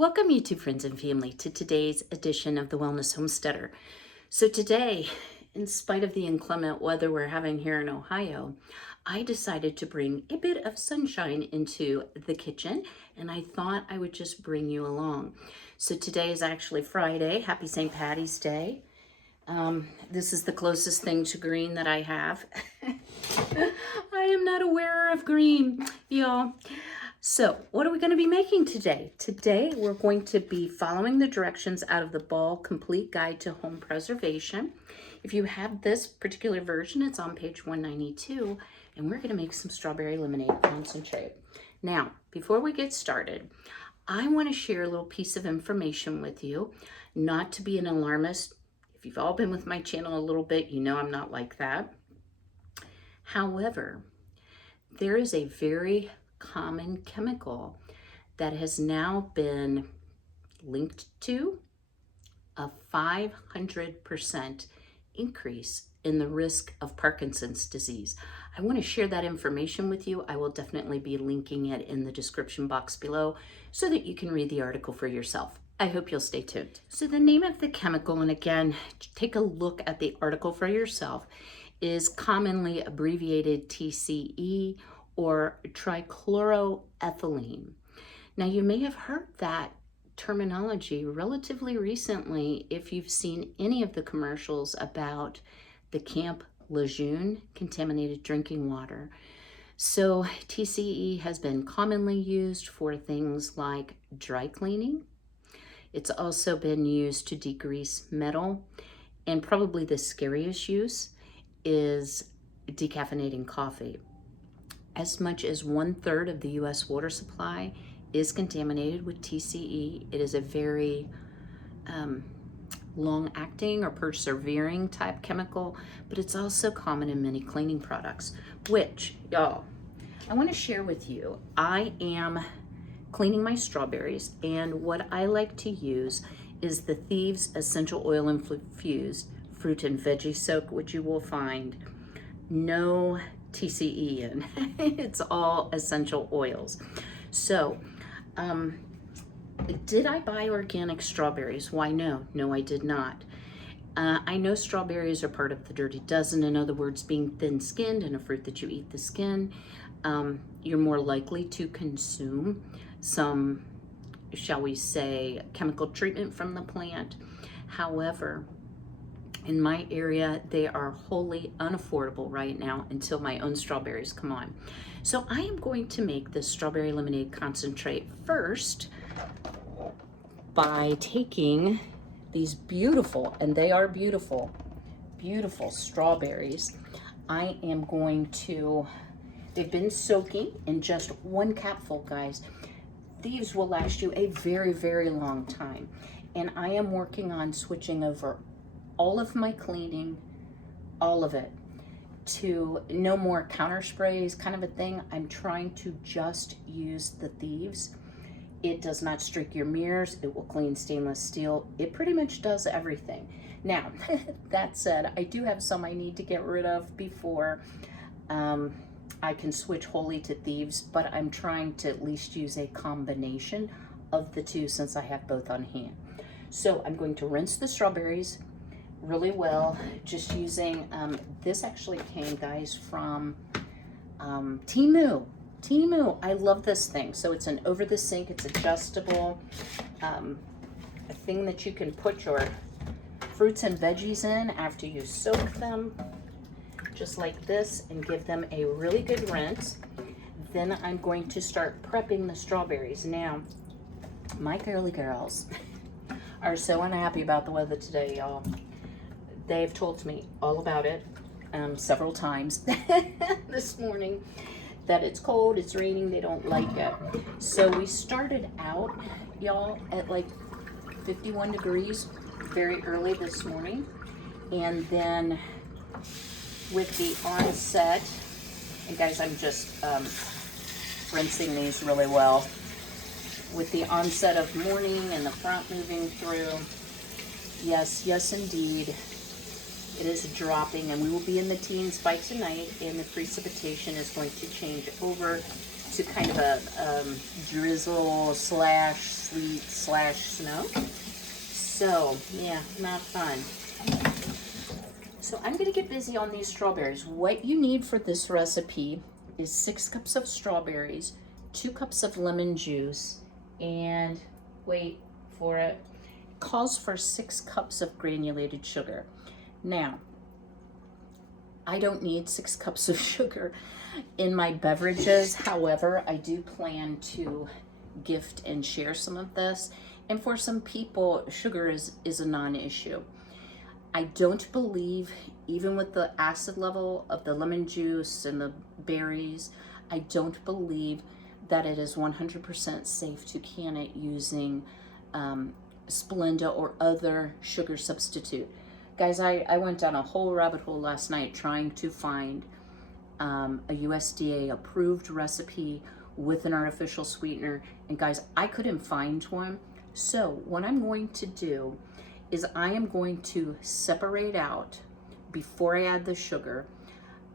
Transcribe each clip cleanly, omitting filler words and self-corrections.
Welcome, YouTube friends and family, to today's edition of the Wellness Homesteader. So today, in spite of the inclement weather we're having here in Ohio, I decided to bring a bit of sunshine into the kitchen, and I thought I would just bring you along. So today is actually Friday. Happy St. Patty's Day. This is the closest thing to green that I have. I am not a wearer of green, y'all. So what are we going to be making today? Today we're going to be following the directions out of the Ball Complete Guide to Home Preservation. If you have this particular version, it's on page 192, and we're going to make some strawberry lemonade concentrate. Now, before we get started, I want to share a little piece of information with you, not to be an alarmist. If you've all been with my channel a little bit, you know I'm not like that. However, there is a very common chemical that has now been linked to a 500% increase in the risk of Parkinson's disease. I want to share that information with you. I will definitely be linking it in the description box below so that you can read the article for yourself. I hope you'll stay tuned. So the name of the chemical, and again, take a look at the article for yourself, is commonly abbreviated TCE or trichloroethylene. Now, you may have heard that terminology relatively recently if you've seen any of the commercials about the Camp Lejeune contaminated drinking water. So TCE has been commonly used for things like dry cleaning. It's also been used to degrease metal, and probably the scariest use is decaffeinating coffee. As much as 1/3 of the US water supply is contaminated with TCE. It is a very long-acting or persevering type chemical, but it's also common in many cleaning products, which, y'all, I want to share with you. I am cleaning my strawberries, and what I like to use is the Thieves Essential Oil Infused Fruit and Veggie Soak, which you will find no TCE in. It's all essential oils. So, did I buy organic strawberries? Why, no, I did not. I know strawberries are part of the dirty dozen. In other words, being thin-skinned and a fruit that you eat the skin, you're more likely to consume some, shall we say, chemical treatment from the plant. However, in my area, they are wholly unaffordable right now until my own strawberries come on. So I am going to make this strawberry lemonade concentrate first by taking these beautiful, and they are beautiful, beautiful strawberries. I am going to, they've been soaking in just 1 capful, guys. These will last you a very, very long time. And I am working on switching over all of my cleaning, all of it, to no more counter sprays kind of a thing. I'm trying to just use the Thieves. It does not streak your mirrors. It will clean stainless steel. It pretty much does everything. Now, that said, I do have some I need to get rid of before I can switch wholly to Thieves, but I'm trying to at least use a combination of the two since I have both on hand. So I'm going to rinse the strawberries really well, just using, this actually came, guys, from Temu. I love this thing. So it's an over the sink, it's adjustable, a thing that you can put your fruits and veggies in after you soak them, just like this, and give them a really good rinse. Then I'm going to start prepping the strawberries. Now, my girly girls are so unhappy about the weather today, y'all. They've told me all about it several times this morning, that it's cold, it's raining, they don't like it. So we started out, y'all, at like 51 degrees very early this morning. And then with the onset, and guys, I'm just rinsing these really well. With the onset of morning and the front moving through, yes, indeed, it is dropping, and we will be in the teens by tonight, and the precipitation is going to change over to into kind of a drizzle slash sleet slash snow. So yeah, not fun. So I'm gonna get busy on these strawberries. What you need for this recipe is 6 cups of strawberries, 2 cups of lemon juice, and wait for it, calls for 6 cups of granulated sugar. Now, I don't need 6 cups of sugar in my beverages. However, I do plan to gift and share some of this. And for some people, sugar is a non-issue. I don't believe, even with the acid level of the lemon juice and the berries, I don't believe that it is 100% safe to can it using Splenda or other sugar substitute. Guys, I went down a whole rabbit hole last night trying to find a USDA approved recipe with an artificial sweetener. And guys, I couldn't find one. So what I'm going to do is I am going to separate out, before I add the sugar,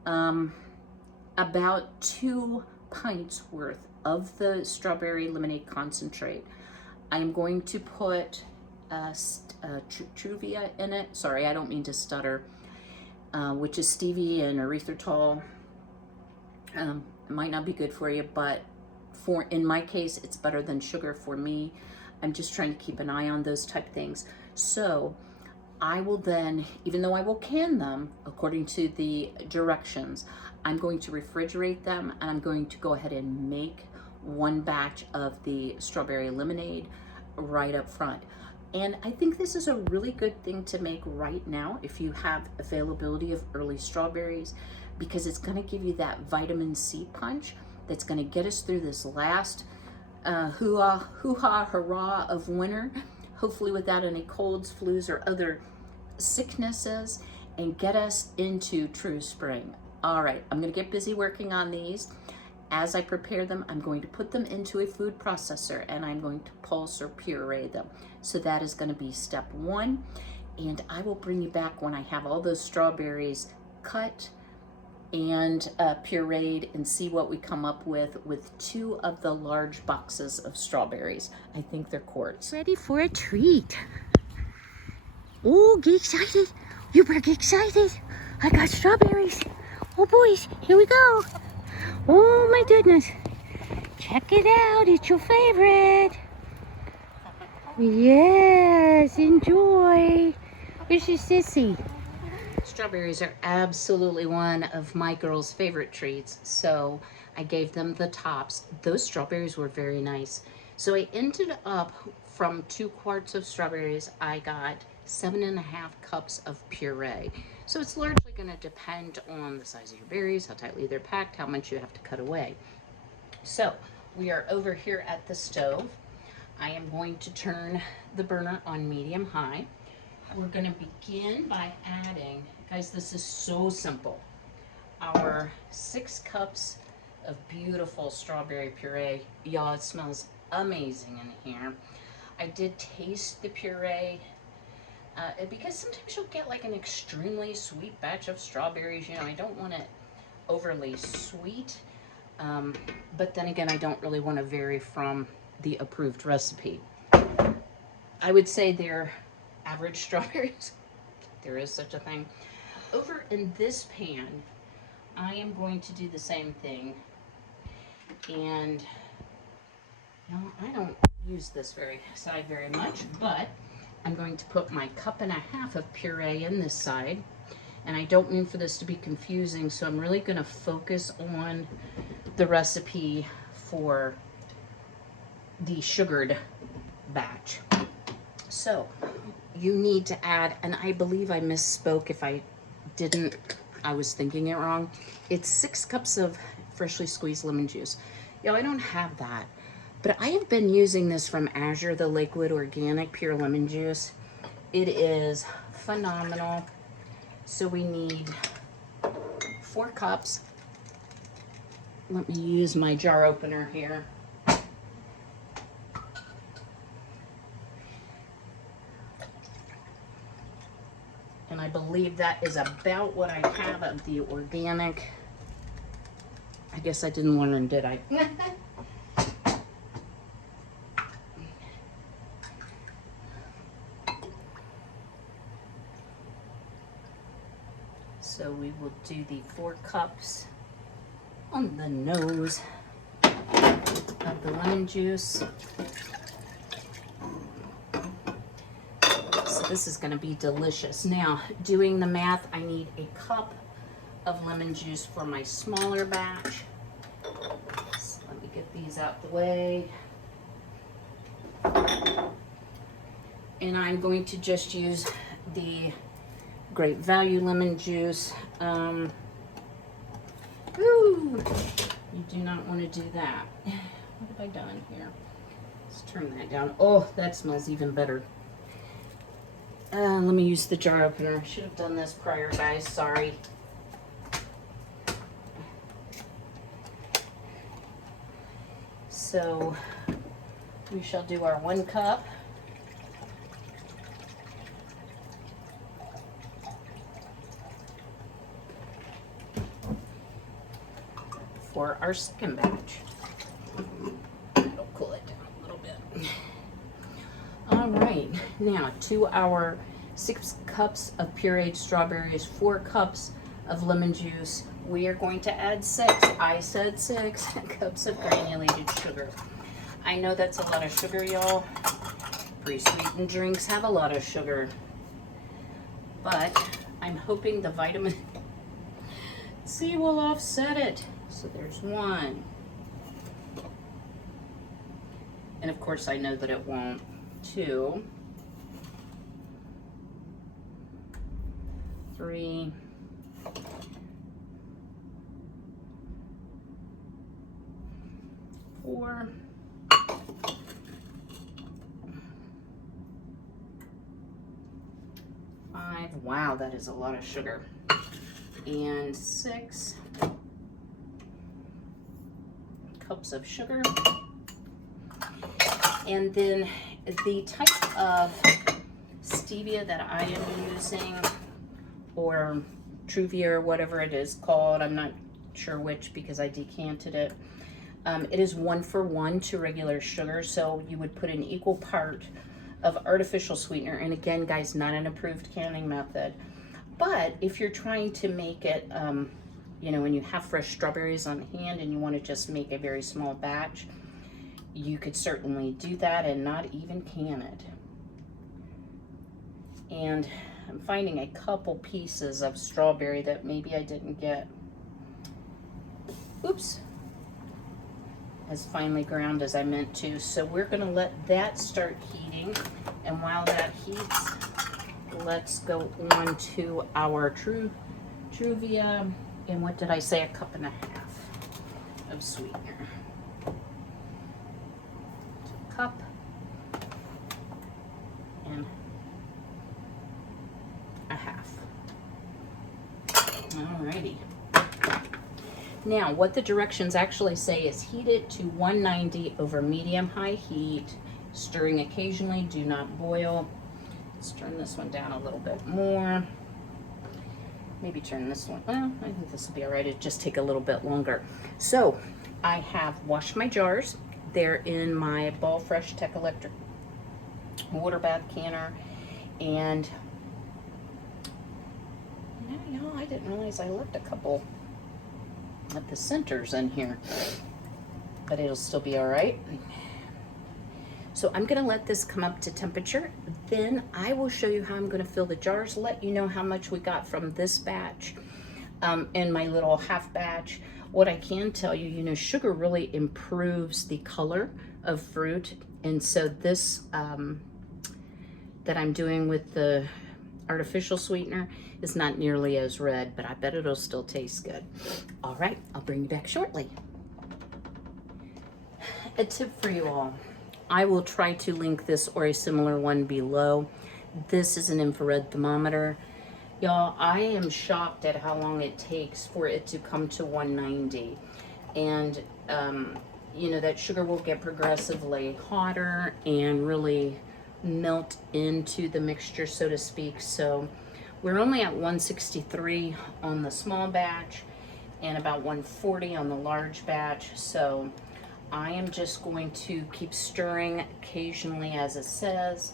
about 2 pints worth of the strawberry lemonade concentrate. I'm going to put Truvia in it. Sorry, I don't mean to stutter. Which is stevia and erythritol. It might not be good for you, but in my case, it's better than sugar for me. I'm just trying to keep an eye on those type things. So I will then, even though I will can them according to the directions, I'm going to refrigerate them, and I'm going to go ahead and make 1 batch of the strawberry lemonade right up front. And I think this is a really good thing to make right now if you have availability of early strawberries, because it's going to give you that vitamin C punch that's going to get us through this last hoo-ha, hurrah of winter, hopefully without any colds, flus, or other sicknesses, and get us into true spring. All right, I'm going to get busy working on these. As I prepare them, I'm going to put them into a food processor, and I'm going to pulse or puree them. So that is going to be step 1. And I will bring you back when I have all those strawberries cut and pureed, and see what we come up with 2 of the large boxes of strawberries. I think they're quarts. Ready for a treat. Oh, get excited. You better get excited. I got strawberries. Oh, boys, here we go. Oh, my goodness. Check it out. It's your favorite. Yes, enjoy. Where's your sissy? Strawberries are absolutely one of my girls' favorite treats, so I gave them the tops. Those strawberries were very nice. So I ended up, from 2 quarts of strawberries, I got 7.5 cups of puree. So it's largely going to depend on the size of your berries, how tightly they're packed, how much you have to cut away. So we are over here at the stove. I am going to turn the burner on medium-high. We're going to begin by adding, guys, this is so simple, our 6 cups of beautiful strawberry puree. Y'all, it smells amazing in here. I did taste the puree because sometimes you'll get like an extremely sweet batch of strawberries. You know, I don't want it overly sweet, but then again, I don't really want to vary from the approved recipe. I would say they're average strawberries. There is such a thing. Over in this pan, I am going to do the same thing. And no, I don't use this side very much, but I'm going to put my 1.5 cups of puree in this side. And I don't mean for this to be confusing, so I'm really going to focus on the recipe for the sugared batch. So you need to add, and I believe I misspoke if I didn't, I was thinking it wrong. It's 6 cups of freshly squeezed lemon juice. Yo, I don't have that, but I have been using this from Azure, the liquid organic pure lemon juice. It is phenomenal. So we need 4 cups. Let me use my jar opener here. And I believe that is about what I have of the organic. I guess I didn't learn, did I? So we will do the 4 cups on the nose of the lemon juice. So this is going to be delicious. Now, doing the math, I need a cup of lemon juice for my smaller batch. So let me get these out the way. And I'm going to just use the Great Value lemon juice. Ooh, you do not want to do that. What have I done here? Let's turn that down. Oh, that smells even better. Let me use the jar opener. I should have done this prior, guys. Sorry. So we shall do our 1 cup. For our second batch. It'll cool it down a little bit. All right, now to our 6 cups of pureed strawberries, 4 cups of lemon juice, we are going to add 6, I said 6 cups of granulated sugar. I know that's a lot of sugar, y'all. Pre-sweetened drinks have a lot of sugar, but I'm hoping the vitamin C will offset it. So there's 1. And of course I know that it won't. 2, 3, 4, 5. Wow, that is a lot of sugar. And 6 cups of sugar. And then the type of stevia that I am using, or Truvia or whatever it is called, I'm not sure which because I decanted it. It is 1-for-1 to regular sugar, so you would put an equal part of artificial sweetener. And again, guys, not an approved canning method. But if you're trying to make it, you know, when you have fresh strawberries on hand and you want to just make a very small batch, you could certainly do that and not even can it. And I'm finding a couple pieces of strawberry that maybe I didn't get, oops, as finely ground as I meant to. So we're going to let that start heating. And while that heats, let's go on to our Truvia. And what did I say? 1.5 cups of sweetener. 1 cup and 1/2. Alrighty. Now, what the directions actually say is heat it to 190 over medium-high heat, stirring occasionally, do not boil. Let's turn this one down a little bit more. Maybe turn this one, well, I think this will be all right. It'll just take a little bit longer. So, I have washed my jars. They're in my Ball Fresh Tech Electric water bath canner. And, you know, I didn't realize I left a couple at the centers in here, but it'll still be all right. So I'm gonna let this come up to temperature. Then I will show you how I'm gonna fill the jars, let you know how much we got from this batch and my little half batch. What I can tell you, you know, sugar really improves the color of fruit. And so this that I'm doing with the artificial sweetener is not nearly as red, but I bet it'll still taste good. All right, I'll bring you back shortly. A tip for you all. I will try to link this or a similar one below. This is an infrared thermometer. Y'all, I am shocked at how long it takes for it to come to 190. And, you know, that sugar will get progressively hotter and really melt into the mixture, so to speak. So we're only at 163 on the small batch. and about 140 on the large batch. So I am just going to keep stirring occasionally as it says.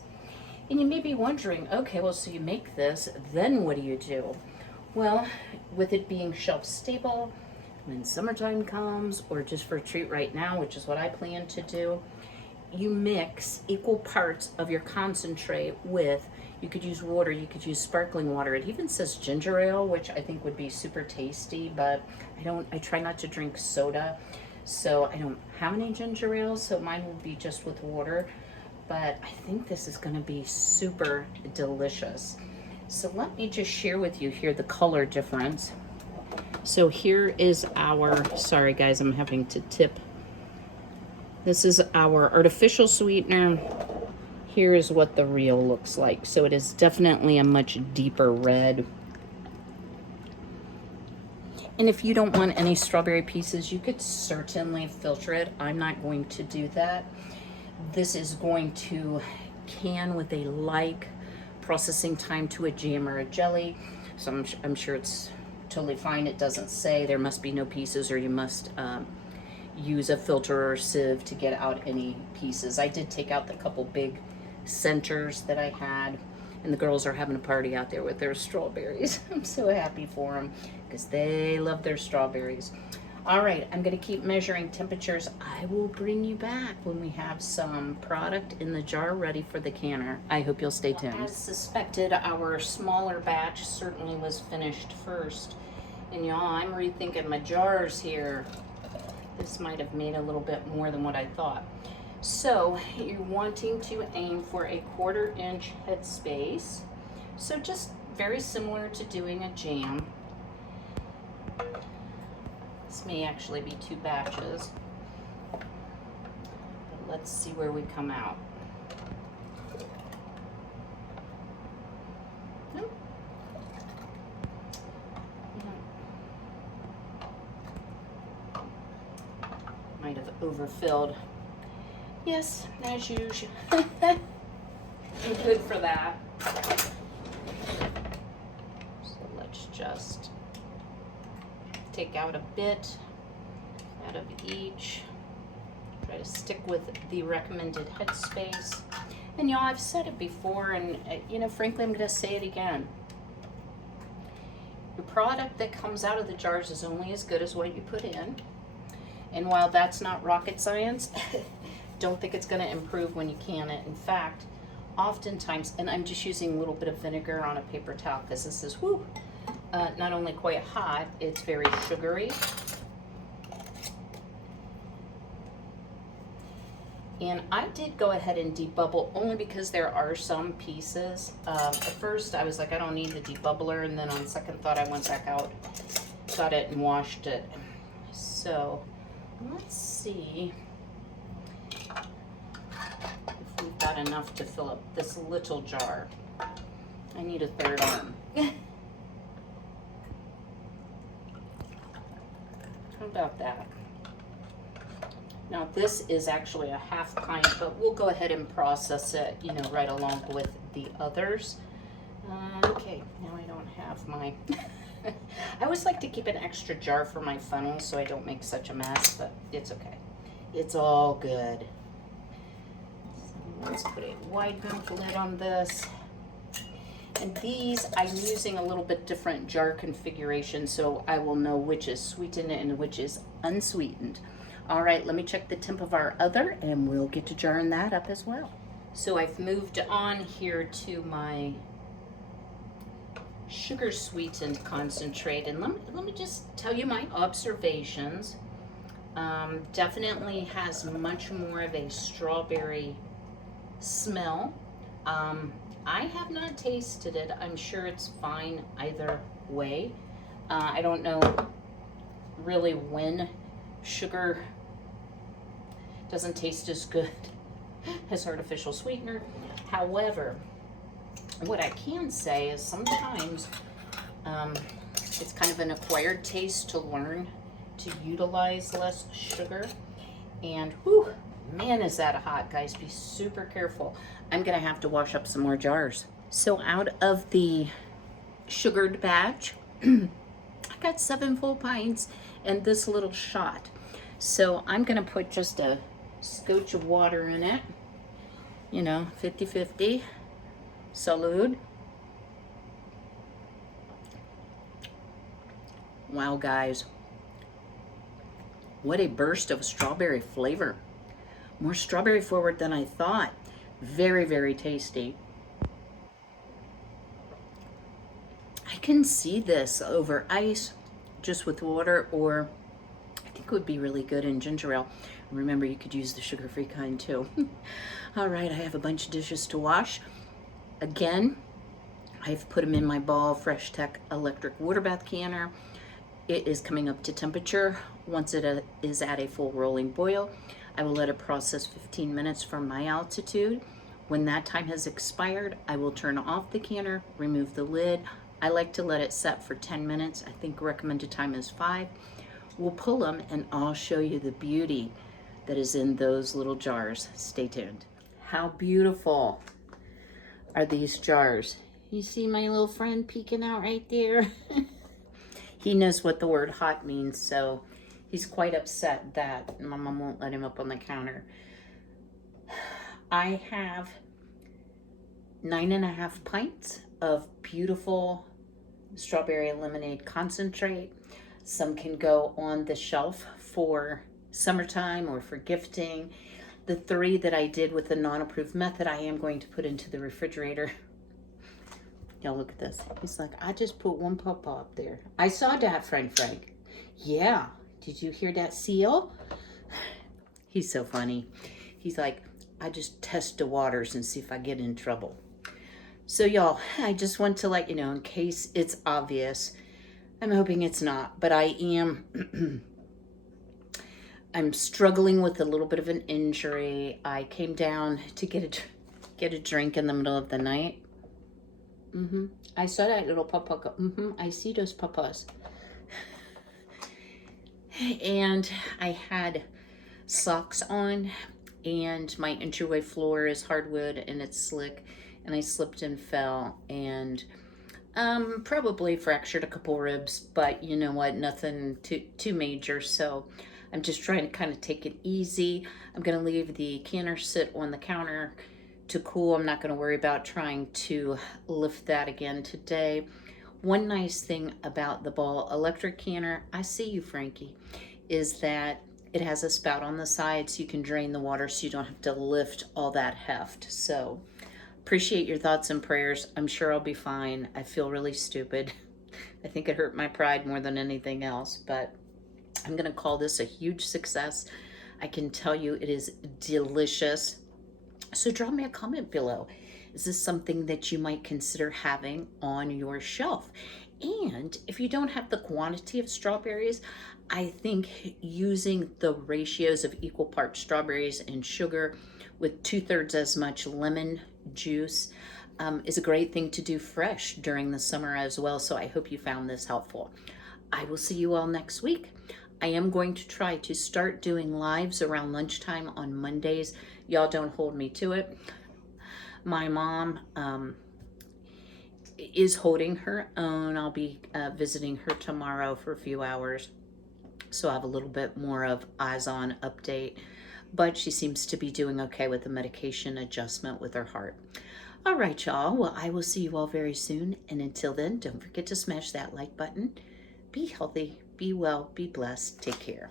And you may be wondering, okay, well, so you make this, then what do you do? Well, with it being shelf stable, when summertime comes, or just for a treat right now, which is what I plan to do, you mix equal parts of your concentrate with, you could use water, you could use sparkling water. It even says ginger ale, which I think would be super tasty, but I try not to drink soda, so I don't have any ginger ale, so mine will be just with water. But I think this is gonna be super delicious. So let me just share with you here the color difference. So here is our, sorry guys, I'm having to tip. This is our artificial sweetener. Here is what the real looks like. So it is definitely a much deeper red. And if you don't want any strawberry pieces, you could certainly filter it. I'm not going to do that. This is going to can with a like processing time to a jam or a jelly. So I'm sure it's totally fine. It doesn't say there must be no pieces or you must use a filter or sieve to get out any pieces. I did take out the couple big centers that I had, and the girls are having a party out there with their strawberries. I'm so happy for them because they love their strawberries. All right, I'm gonna keep measuring temperatures. I will bring you back when we have some product in the jar ready for the canner. I hope you'll stay tuned. As suspected, our smaller batch certainly was finished first. And y'all, I'm rethinking my jars here. This might have made a little bit more than what I thought. So you're wanting to aim for a 1/4 inch headspace. So just very similar to doing a jam. This may actually be 2 batches. But let's see where we come out. Nope. Might have overfilled. Yes, as usual. I'm good for that. So let's just take out a bit out of each. Try to stick with the recommended headspace. And y'all, I've said it before, and you know, frankly, I'm gonna say it again. The product that comes out of the jars is only as good as what you put in. And while that's not rocket science, don't think it's gonna improve when you can it. In fact, oftentimes, and I'm just using a little bit of vinegar on a paper towel because this is, whoo, not only quite hot, it's very sugary. And I did go ahead and debubble only because there are some pieces. At first I was like, I don't need the debubbler, and then on second thought I went back out, got it and washed it. So let's see if we've got enough to fill up this little jar. I need a 3rd arm. How about that? Now this is actually a 1/2 pint, but we'll go ahead and process it, you know, right along with the others. Okay, now I don't have my, I always like to keep an extra jar for my funnels so I don't make such a mess, but it's okay. It's all good. So let's put a wide mouth lid on this. And these, I'm using a little bit different jar configuration so I will know which is sweetened and which is unsweetened. All right, let me check the temp of our other and we'll get to jarring that up as well. So I've moved on here to my sugar sweetened concentrate, and let me just tell you my observations. Definitely has much more of a strawberry smell. I have not tasted it. I'm sure it's fine either way. I don't know really when sugar doesn't taste as good as artificial sweetener. However, what I can say is sometimes it's kind of an acquired taste to learn to utilize less sugar. And whew, man, is that hot, guys. Be super careful. I'm gonna have to wash up some more jars. So out of the sugared batch, I got 7 full pints and this little shot. So I'm gonna put just a scotch of water in it. You know, 50-50. Salud. Wow, guys. What a burst of strawberry flavor. More strawberry forward than I thought. Very, very tasty. I can see this over ice, just with water, or I think it would be really good in ginger ale. Remember, you could use the sugar-free kind too. All right, I have a bunch of dishes to wash. Again, I've put them in my Ball Fresh Tech electric water bath canner. It is coming up to temperature. Once it is at a full rolling boil, I will let it process 15 minutes from my altitude. When that time has expired, I will turn off the canner, remove the lid. I like to let it set for 10 minutes. I think recommended time is 5. We'll pull them and I'll show you the beauty that is in those little jars. Stay tuned. How beautiful are these jars? You see my little friend peeking out right there? He knows what the word hot means, so he's quite upset that my mom won't let him up on the counter. I have 9.5 pints of beautiful strawberry lemonade concentrate. Some can go on the shelf for summertime or for gifting. The 3 that I did with the non-approved method, I am going to put into the refrigerator. Y'all look at this. He's like, I just put 1 pawpaw up there. I saw that, friend Frank. Yeah. Did you hear that seal? He's so funny. He's like, I just test the waters and see if I get in trouble. So y'all, I just want to let you know, in case it's obvious, I'm hoping it's not, but I am, I'm struggling with a little bit of an injury. I came down to get a drink in the middle of the night. I saw that little pawpaw go, I see those pawpaws. And I had socks on, and my entryway floor is hardwood and it's slick, and I slipped and fell and probably fractured a couple ribs, but you know what, nothing too major. So I'm just trying to kind of take it easy. I'm gonna leave the canner sit on the counter to cool. I'm not going to worry about trying to lift that again today. One nice thing about the Ball electric canner, I see you, Frankie, is that it has a spout on the side so you can drain the water so you don't have to lift all that heft. So appreciate your thoughts and prayers. I'm sure I'll be fine. I feel really stupid. I think it hurt my pride more than anything else, but I'm going to call this a huge success. I can tell you it is delicious. So drop me a comment below. Is this something that you might consider having on your shelf? And if you don't have the quantity of strawberries, I think using the ratios of equal parts strawberries and sugar with 2/3 as much lemon juice is a great thing to do fresh during the summer as well. So I hope you found this helpful. I will see you all next week. I am going to try to start doing lives around lunchtime on Mondays. Y'all don't hold me to it. My mom is holding her own. I'll be visiting her tomorrow for a few hours. So I have a little bit more of eyes on update, but she seems to be doing okay with the medication adjustment with her heart. All right, y'all. Well, I will see you all very soon. And until then, don't forget to smash that like button. Be healthy, be well, be blessed. Take care.